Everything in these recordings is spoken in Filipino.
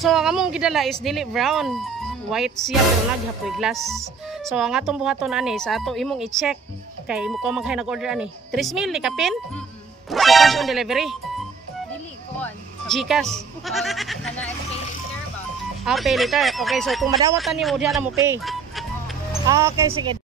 So ang among gidala is dili brown. White siya pero naghapoy glass. So ang atong buhaton ani sa ato imong i-check kay imo ko maghay nag-order ani. 3 mil ni kapin? So cash on delivery. Dili kuan. Gcash. Kana pay later ba? Pay later. Okay, so kung madawatan nimo diha na mo pay. Okay, sige.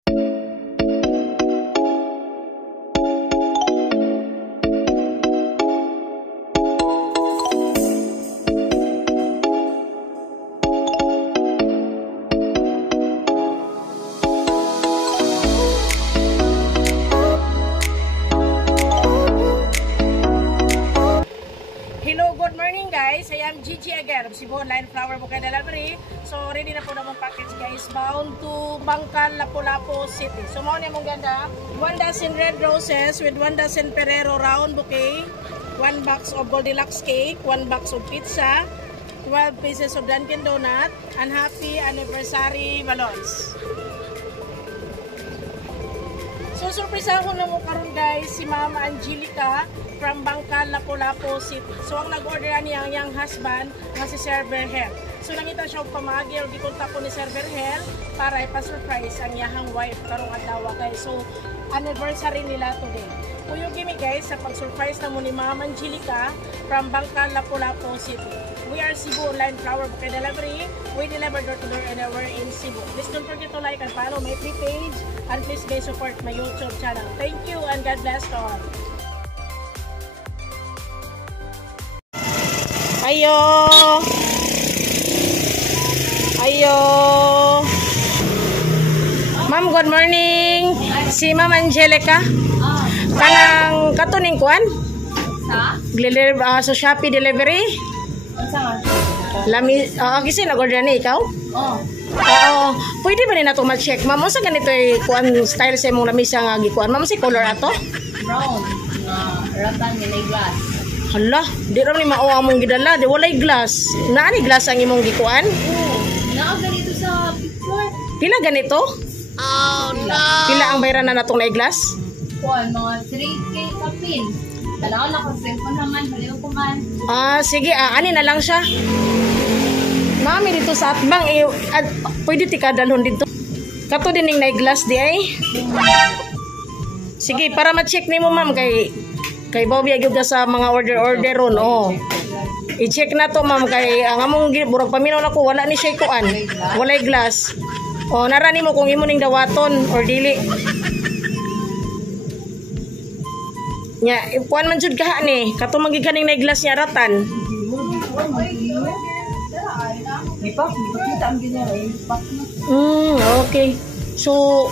Guys, I am Gigi again, Cebu Online Flower Bouquet Delivery. So ready na po na mong package guys, bound to Bangkal, Lapu-Lapu City. So mao ni mong ganda, 1 dozen red roses with 1 dozen Ferrero round bouquet, 1 box of Goldilocks cake, 1 box of pizza, 12 pieces of Dunkin Donut, and happy anniversary balloons. So surprise ako na mo karon guys, si Mama Angelica from Bangkal, Lapu-Lapu City. So ang nag-order niya ang iyang husband nga si Sir Berhel. So nangita siya pamagi o gikontak ko ni Sir Berhel para ipa-surprise ang iyang wife karong adlaw guys. So anniversary nila today. Kuyo gimi guys sa pag-surprise na mo ni Mama Angelica from Bangkal, Lapu-Lapu City. We are Cebu Online Flower Bouquet Delivery. We deliver door to door anywhere in Cebu. Please don't forget to like and follow my free page and please guys support my YouTube channel. Thank you and God bless to all. Ayo. Ayo. Ma'am, good morning. Si Ma'am Angelica. Kanang katuning kuan? Sa? So Shopee delivery? Unsa? Lami, kasi nag-order ni ikaw? Oo. Pwede ba ni nato ma-check? Ma'am, sa ganito ay kuan style sa imong lamisa nga gikuan. Ma'am, si color ato? Brown. Ratan nga glass. Hala, di ram ni mao among gidala, di walay glass. Naani glass ang imong gikuan? Oo. Naa ganito sa picture. Pila ganito? Oh no. Pila ang bayran na natong na glass? Kuan mga 3K kapin. Dalawa na ko cellphone naman, baliw ko man. Sige, ani na lang siya. Mami dito sa atbang pwede ti kadalhon dito. Kato din ning na glass di ay. Sige, para ma-check nimo ma'am kay Bobby gyud sa mga order ron. I-check na to ma'am kay ang among burag paminaw nako wala ni siya kuan. Walay glass. Nara nimo kung imo ning dawaton or dili. Nya, kuan man jud ka ni. Kato magiganing na glass nya ratan. Kita ang ganyan eh. Okay. So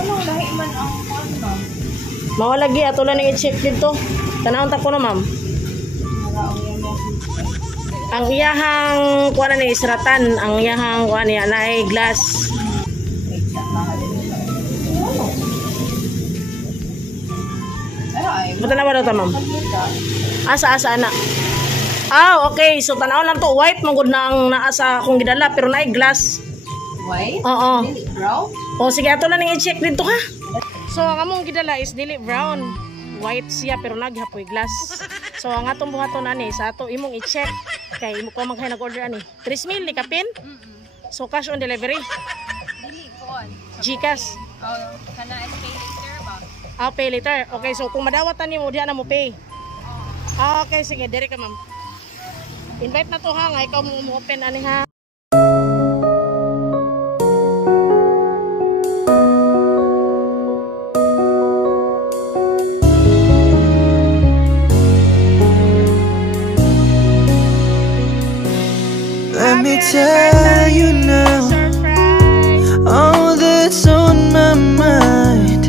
Ano lahi man ang ano? mawalagi ato lang i-check dito. Tanawon ta ko na ma'am. Ang iyahang kuan ni isratan, ang iyahang kuan niya na ay glass. Bata na ba daw ta ma'am? Asa na. Okay. So tanaw lang to white magud na ang naa sa akong gidala pero naay glass. White? Oo. Brown? Sige ato lang i-check dito ha. So ang among gidala is dili brown. White siya pero naghapoy glass. So ang atong buhaton ani sa ato imong i-check kay imo ko maghay nag-order ani. 3 mil ni kapin? So cash on delivery. Dili kuan. Gcash. Kana pay later ba? Pay later. Okay, so kung madawatan nimo diha na mo pay. Okay, sige, dire ka ma'am. Invite na to ha, nga ikaw mo open ani ha. Let me tell you now all that's on my mind.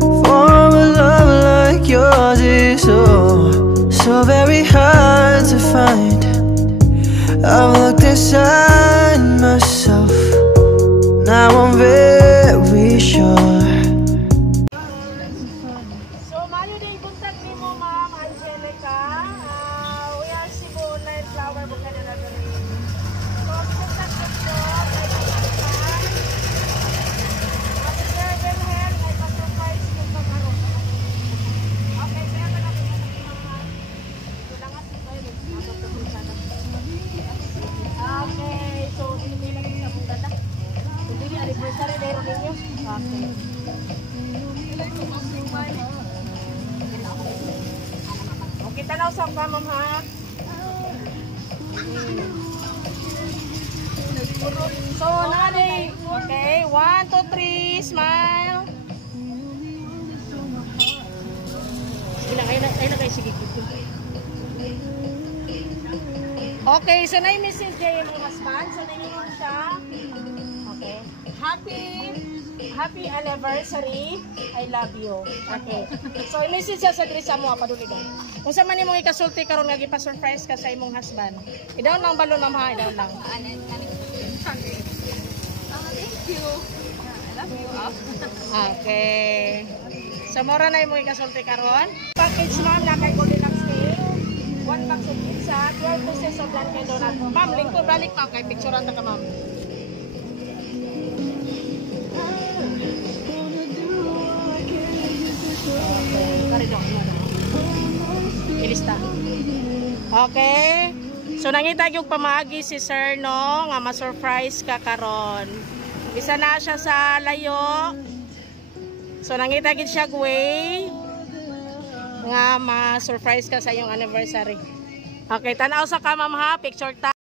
For a love like yours is so very hard to find. I've looked inside myself, now I'm very sure. So mayo din buntag nimo ma'am Angelica. We are Cebu Online Flower Bouquet Delivery. So buntag dito kay Sir Berhel ay pa-surprise yung pagkaroon. Okay, kaya ka natin mga tulangan dito ay Okay. Okay, tanaw sa ka, ma'am, ha? So, nanay. Okay, 1, 2, 3, smile. Ay na kayo, sige. Okay, so na-message niya yung husband. So, na-iwan siya. Okay. Happy anniversary. I love you. Okay. So, i-message siya sa dresa mo, paduligan. Kung sa man imong ikasulti karon nga gipa-surprise ka sa imong husband. Idaw lang balon na ha, idaw lang. Thank you. I love you. Okay. So, mora na imong ikasulti karon. Package ma'am na kay Golden Lux Cake. 1 box of pizza, 12 pieces of Dunkin' Donut. Ma'am, lingkod balik ma'am kay picturean ta ka ma'am. Ilista. Okay. So nangita yung pamagi si Sir no nga ma-surprise ka karon. Isa na siya sa layo. So nangita gid siya way nga ma-surprise ka sa iyong anniversary. Okay, tanaw sa ka ma'am ha, picture ta.